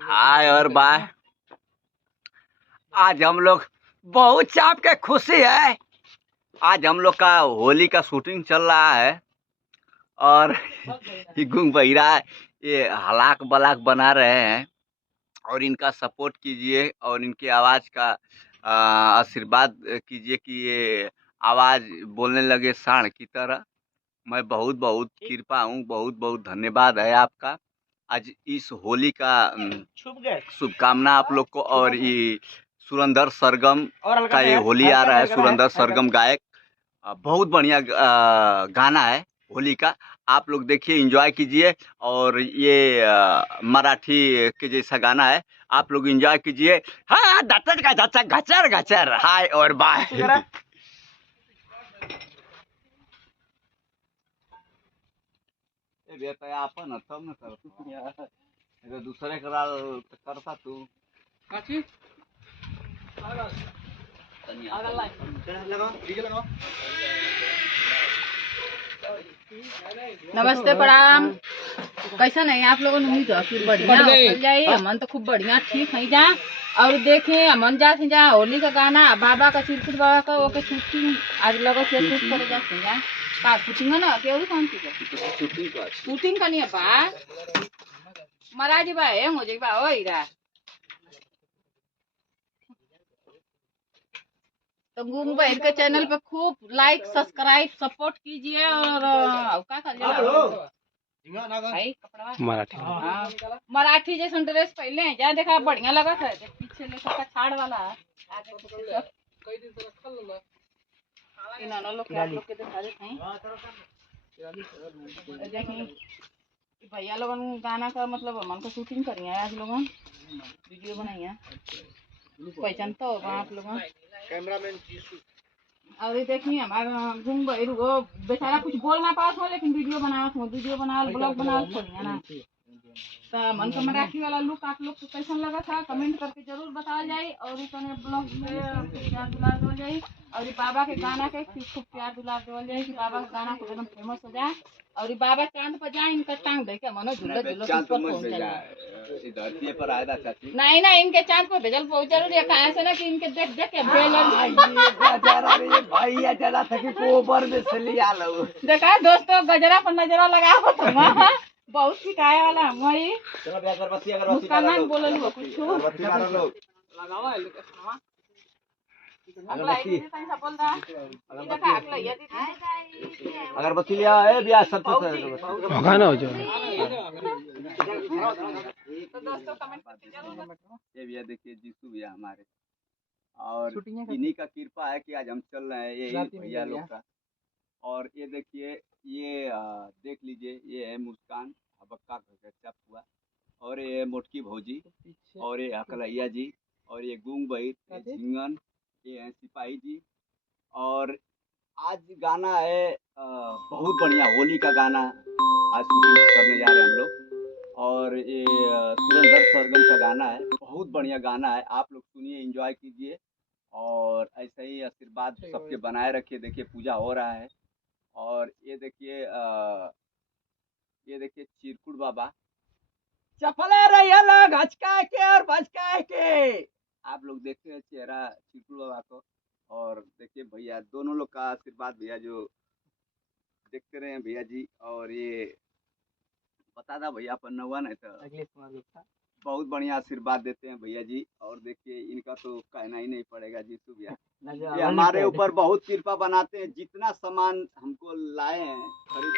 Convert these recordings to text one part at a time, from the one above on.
हाय और बाय, आज हम लोग बहुत चाप के खुशी है। आज हम लोग का होली का शूटिंग चल रहा है और गुंग बहिरा ये हलाक बलाक बना रहे हैं और इनका सपोर्ट कीजिए और इनकी आवाज़ का आशीर्वाद कीजिए कि ये आवाज़ बोलने लगे सांड की तरह। मैं बहुत बहुत कृपा हूँ, बहुत बहुत धन्यवाद है आपका। आज इस होली का शुभकामना आप लोग को। और ये सुरेंद्र सरगम का ये होली आ रहा है, सुरेंद्र सरगम गायक, बहुत बढ़िया गाना है होली का। आप लोग देखिए, एंजॉय कीजिए। और ये मराठी के जैसा गाना है, आप लोग एंजॉय कीजिए। हाँ, धचर का धचर घचर घचर। हाय और बाय। आपण न करतो दूसरे करा करता तू नमस्ते, प्रणाम। कैसा नहीं आप लोगों ने? उम्मीद है कि बढ़िया जाए। हमन तो खूब बढ़िया ठीक है जा। और देखे हमन जा होली का गाना बाबा का चिरकुट बाबा का ओके शूटिंग आज लगा से शूट करे जा का शूटिंग है ना केवल कौन सी शूटिंग का नहीं है बा मराठी बा है मुझे बा ओ इरा तो गुंग बहन के चैनल पे खूब लाइक सब्सक्राइब सपोर्ट कीजिए। और क्या कर भाई कपड़ा मराठी जैसा ड्रेस पहले हैं जा देखा बढ़िया लगा था। पीछे लेकर का छाड़ वाला आगे इन्होंने लोग आप लोग के दिखा देते हैं। भैया लोगन गाना का मतलब मन को शूटिंग करी है आज लोगन वीडियो बनाई है। पहचानता होगा आप लोगों कैमरामैन और ये देखिए हमारा घूम वो बेचारा कुछ बोल ना पास हो लेकिन वीडियो बना ब्लॉग बना छोड़िए ना। तो मन का मराठी वाला लुक आप लोग को कैसा लगा था कमेंट करके जरूर बताया जाए। और इस ब्लॉग पे प्यार दुलार दो जाए और ये बाबा के गाना के खूब प्यार दुलार दो जाए कि बाबा का गाना को एकदम फेमस हो जाए। और ये बाबा चांद पर जाए इनका टांग दे के मनो झूले धरती पर आया था। नहीं ना इनके चांद पर भेजल बहुत जरूरी है। कहा से ना कि इनके देख देख के भैया चला था कि गोबर में से लिया लो। देखा दोस्तों गजरा पर नजरा लगा बहुत शिकायत वाला हमारी। चलो अगरबत्ती उसका नाम बोले लो कुछ अगरबत्ती मारो लो। लगावा है अगरबत्ती लिया है बिया सब कुछ खाना हो जाए। तो दोस्तों कमेंट करके जरूर बताओ। ये भैया देखिए जीसू भैया हमारे और इन्हीं का कृपा है कि आज हम चल रहे हैं ये भैया लोग का। और ये देखिए ये देख लीजिए ये है मुस्कान हबक्का घचा हुआ और ये मोटकी भौजी और ये हकलैया जी और ये गूंग बहिर झिंगन ये है सिपाही जी। और आज गाना है बहुत बढ़िया होली का गाना आज शूटिंग करने जा रहे हैं हम लोग। और ये सुरेंद्र सरगम का गाना है, बहुत बढ़िया गाना है। आप लोग सुनिए एंजॉय कीजिए और ऐसे ही आशीर्वाद सबके बनाए रखिए। देखिए पूजा हो रहा है और ये देखिए चिरकुट बाबा चपले रहिए घचका के और भचका के। आप लोग देखते हैं चेहरा चिरकुट बाबा को और देखिए भैया दोनों लोग का आशीर्वाद भैया जो देखते रहे भैया जी। और ये बता था भैया अपन हुआ नहीं तो बहुत बढ़िया आशीर्वाद देते हैं भैया जी। और देखिए इनका तो कहना ही नहीं पड़ेगा जीसू भैया, ये हमारे ऊपर बहुत कृपा बनाते हैं। जितना सामान हमको लाए हैं खरीद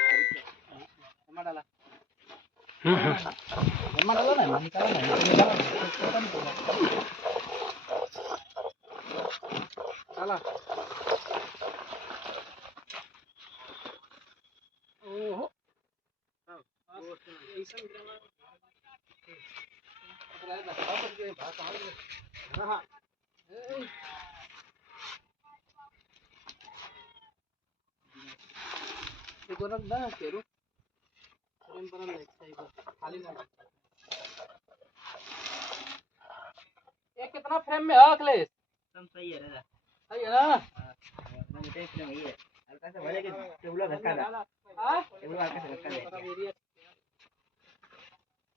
ये कितना फ्रेम में है अखिलेश? सही है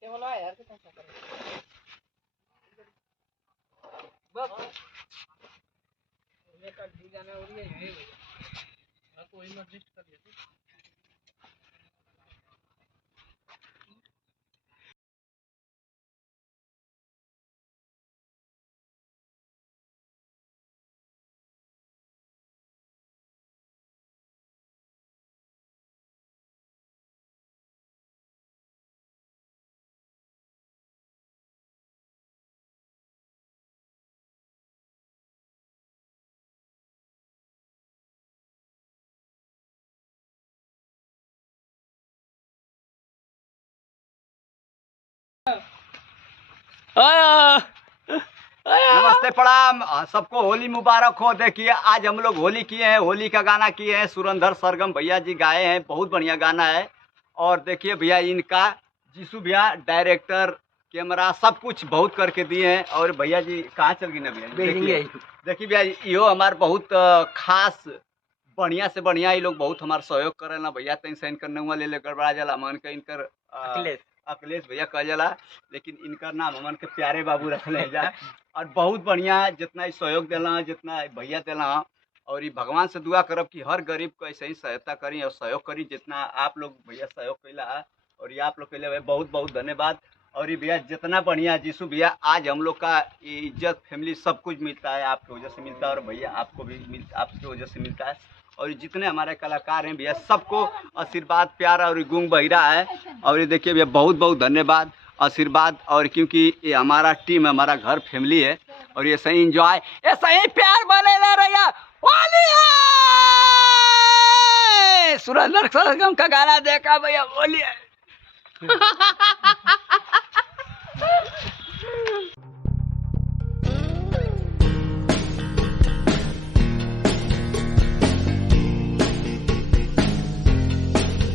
क्या बोला यार कितना नमस्ते प्रणाम सबको होली मुबारक हो। देखिए आज हम लोग होली किए हैं, होली का गाना किए हैं, सुरेंद्र सरगम भैया जी गाए हैं, बहुत बढ़िया गाना है। और देखिए भैया इनका जीसू भैया डायरेक्टर कैमरा सब कुछ बहुत करके दिए हैं। और भैया जी कहाँ चल गई ना भैया, देखिए भैया यो हमारे बहुत खास बढ़िया से बढ़िया ये लोग बहुत हमारा सहयोग करे ना भैया। तैन से इनकर नौवा ले गड़बड़ा जाला मन के इनकर अखिलेश भैया कह जाला, लेकिन इनका नाम हमन के प्यारे बाबू रख ले जा। और बहुत बढ़िया जितना सहयोग दिला जितना भैया दिला। और ये भगवान से दुआ करब कि हर गरीब को ऐसे ही सहायता करी और सहयोग करी जितना आप लोग भैया सहयोग कैला है। और ये आप लोग के लिए बहुत बहुत धन्यवाद। और ये भैया जितना बढ़िया जीसू भैया आज हम लोग का इज्जत फैमिली सब कुछ मिलता है आपकी वजह से मिलता है। और भैया आपको भी आपकी वजह से मिलता है। और जितने हमारे कलाकार हैं भैया सबको आशीर्वाद प्यार और गुंग बहिरा है। और ये देखिए भैया बहुत बहुत धन्यवाद आशीर्वाद। और क्योंकि ये हमारा टीम हमारा घर फैमिली है और ये सही इंजॉय ये सही प्यार बने रहिए। होली है सुरेंद्र सरगम का गाना देखा भैया, होली है।